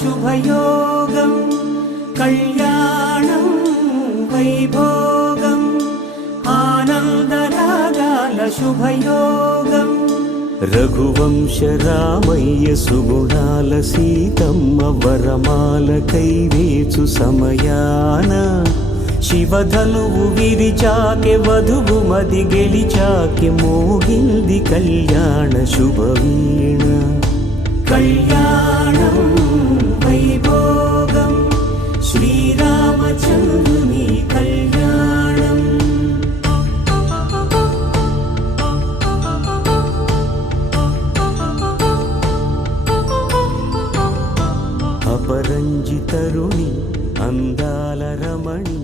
శుభయోగం కళ్యాణం వైభోగం ఆనందరాగాల శుభయోగం రఘువంశ రామయ్య సుగుణాల సీతమ్మ వరమాల కైవేచు సమయాన శివధనువు విరిచాకె వధువు మది గెలిచాకె మోగింది కళ్యాణ శుభవీణ కళ్యాణం వైభోగం శ్రీరామచంద్రుని కళ్యాణం అపరంజి తరుణి అందాల రమణి